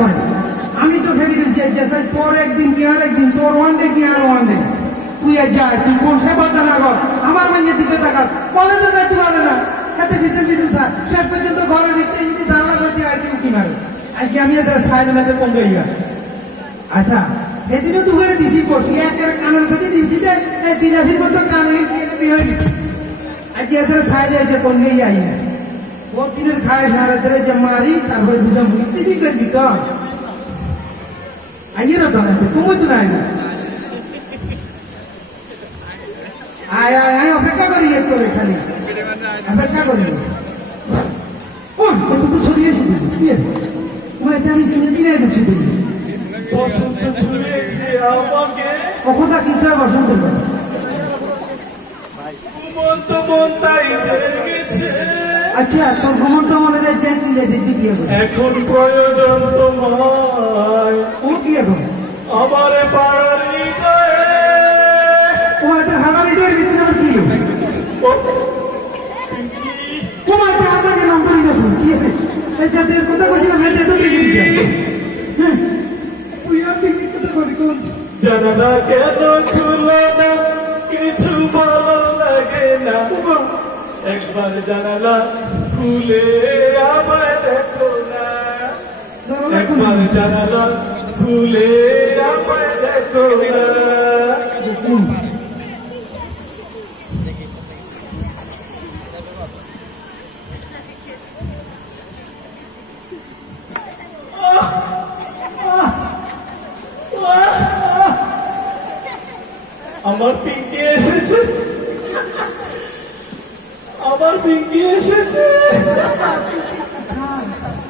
করে আমি তো ভেবে দিচ্ছি তোর একদিন কি আর একদিন তোর ওয়ান ডে কি আর ওয়ান ডে তুই আর যা তুই কোন সেবাটা না কর আমার মাইনের দিকে তাকাস বলে তো যাইতে পারে না খেতে পিছন পিছন থাক শেষ পর্যন্ত ঘরে ঢুকতে যদি ধারণা করতে আজকে উঠি মারে আজকে আমি এদের সাইড মেতে কম গইয়া আচ্ছা সেদিনও তু করে দিছি পড়ছি একের কানের খেতে দিছি রে দিনাভির মতো কানে বিয়ে হয়ে গেছি আজকে এদের সাইড হয়েছে কোন গিয়ে যাই না ও দিনের খায় সারা ধরে যে মারি তারপরে বুঝাম বুঝতে করবি কর আইয়েরও তো না কমই তো নাই আয় আয় আয় অপেক্ষা করি একটু খালি অপেক্ষা করি ওই কত তো ছড়িয়েছি বিয়ে তোমার এটা আমি সিনে দিনে ঢুকছি তুমি বসন্ত ছড়িয়েছে আমাকে কখনটা কিন্তু বসন্ত ঘুমন্ত মন তাই জেগেছে আচ্ছা তোর ঘুমন্ত মনে যায় কিলে দেখবি কি হবে এখন প্রয়োজন তোমার ও কি এখন আমার পাড়ার হৃদয়ে তোমার হাড়ার হৃদয়ের ভিতরে আবার কি তোমার আপনাকে নন্দনী দেখুন কি হবে কথা বলছিলাম এটা তো দেখি তুই আর পিকনিক কথা করি কোন জানালা কেন খুলে না কিছু ভালো লাগে না একবার জানালা খুলে আমায় দেখো না একবার জানালা খুলে আমায় দেখো না আমার পিঙ্কি এসেছে আমার পিঙ্কি এসেছে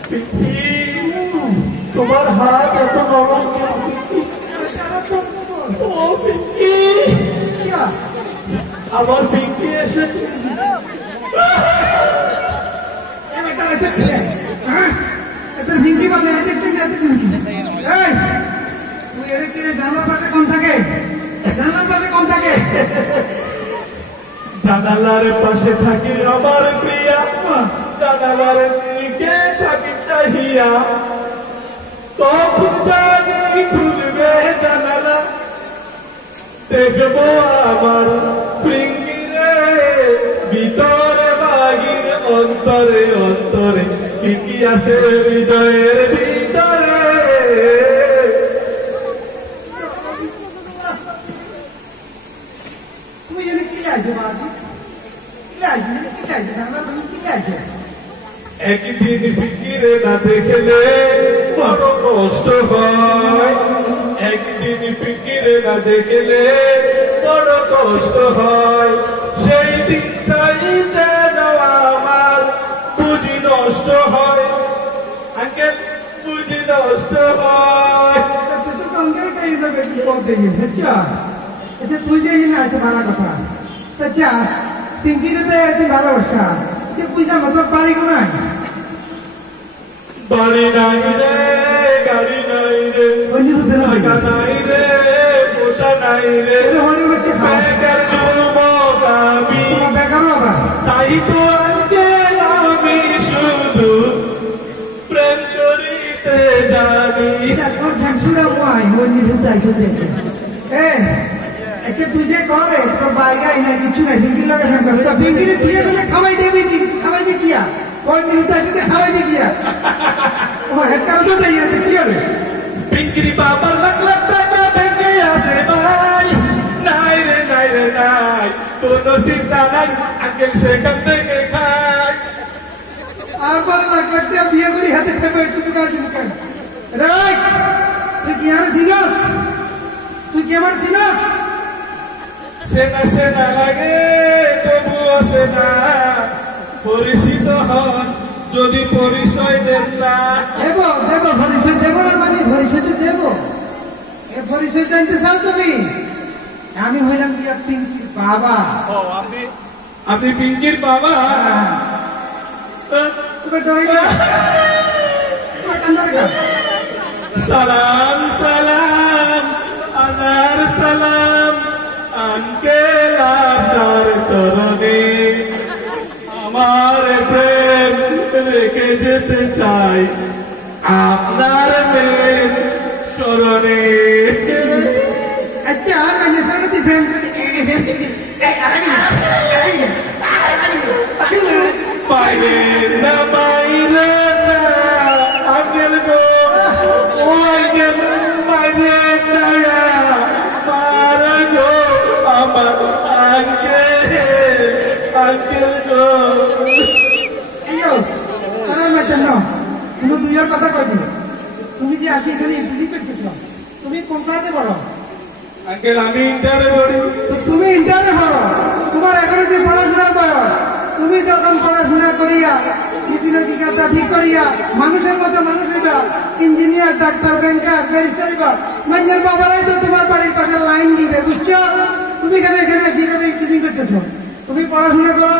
পিঙ্কি তোমার হাত এত নরম ও পিঙ্কি আমার পিঙ্কি এসেছে ভিঙ্কি বলে তুই এর কিনে জানার পাশে কম থাকে জানার পাশে কম থাকে জানালার পাশে থাকি আমার প্রিয়া জানালার দিকে থাকি চাহিয়া কখন জানি খুলবে জানালা দেখবো আমার পিঙ্গিরে ভিতরে বাহির অন্তরে অন্তরে কি আছে হৃদয়ের ভিতরে একদিন ফিকিরে না দেখলে বড় কষ্ট হয় একদিন ফিকিরে না দেখলে বড় কষ্ট হয় সেই দিনটাই যেন আমার পুঁজি নষ্ট হয় আগে পুঁজি নষ্ট হয় তুই যে আছে ভালো কথা আচ্ছা পিঙ্কিরে তো ভালোবাসা যে পূজা মতো বাড়ি কোনায় বাড়ি নাই রে গাড়ি নাই রে টাকা নাই রে পোষা নাই রে বেকার যুবক আমি তাই তো আজকে আমি শুধু প্রেম করিতে জানি তুই যে করে তোর বাইগাই না কিছু নাই ভিঙ্কির লাগে ভিঙ্কিরে দিয়ে বলে খাওয়াই দেবি খাওয়াইবি কিয়া কোন নিরুতার সাথে খাওয়াইবি কিয়া তোমার হেড কারো তো দেয় কি হবে পিঙ্কিরি বাবার লাখ লাখ টাকা ভেঙে আছে ভাই নাই রে নাই রে নাই কোনো চিন্তা নাই আঙ্কেল সেখান থেকে খাই আর বল লাখ লাখ টাকা বিয়ে করি হাতে খেপে একটু কাজ মুখে রাইট তুই কি আর সিরিয়াস তুই কি আমার সিরিয়াস সেনা সেনা লাগে তবুও সেনা পরিচিত হন যদি পরিচয় দেন না দেব দেব পরিচয় দেব না মানে পরিচয় তো দেব এ পরিচয় জানতে চাও তুমি আমি হইলাম কি পিঙ্কির বাবা ও আপনি পিঙ্কির বাবা সালাম সালাম হাজার সালাম আঙ্কেল আপনার চরণে আমার প্রেম রেখে যেতে চাই আপনার মেয়ের স্মরণে। আচ্ছা মেয়ের সঙ্গে তুই প্রেম বাইরে না বাইরে না আঙ্কেল গো, ও আঙ্কেল বাইরে না মারা গো আমার আঙ্কেল গো। তুমি দুইয়ের কথা কইছি, তুমি যে আসি এখানে এফিসি করতেছিল, তুমি কোন ক্লাসে পড়ো? আঙ্কেল আমি ইন্টারে পড়ি। তো তুমি ইন্টারে পড়ো, তোমার এখনো যে পড়াশোনার বয়স, তুমি যখন পড়াশোনা করিয়া নীতিনৈতিকতা ঠিক করিয়া মানুষের মতো মানুষ হইবা, ইঞ্জিনিয়ার, ডাক্তার, ব্যাংকার, ব্যারিস্টার হইবা, মাইনের বাবারাই তো তোমার বাড়ির পাশে লাইন দিবে, বুঝছো? তুমি কেন এখানে সেভাবে ইফতিজিং করতেছো? তুমি পড়াশোনা করো,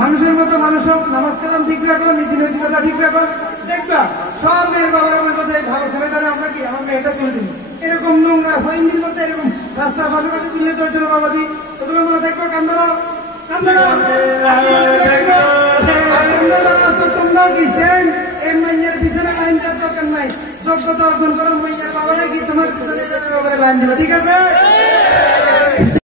মানুষের মতো মানুষ হোক, নামাজ কালাম ঠিক রাখো, নীতিনৈতিকতা ঠিক রাখো, দেখবা সব মেয়ের বাবার মধ্যে ভালো ছেলেটারে আমরা কি আমার মেয়েটা তুলে দিব। এরকম নোংরা ফৈন্ডির মধ্যে এরকম রাস্তার পাশাপাশি তুলে তোর জন্য বাবা দিই, তোমরা মনে দেখবো কান্দনা কান্দনা তোমরাও কি সেন এই মাইয়ের পিছনে লাইন দেওয়ার দরকার নাই, যোগ্যতা অর্জন করো, মাইয়ের বাবারা কি তোমার পিছনে লাইন দেবে, ঠিক আছে?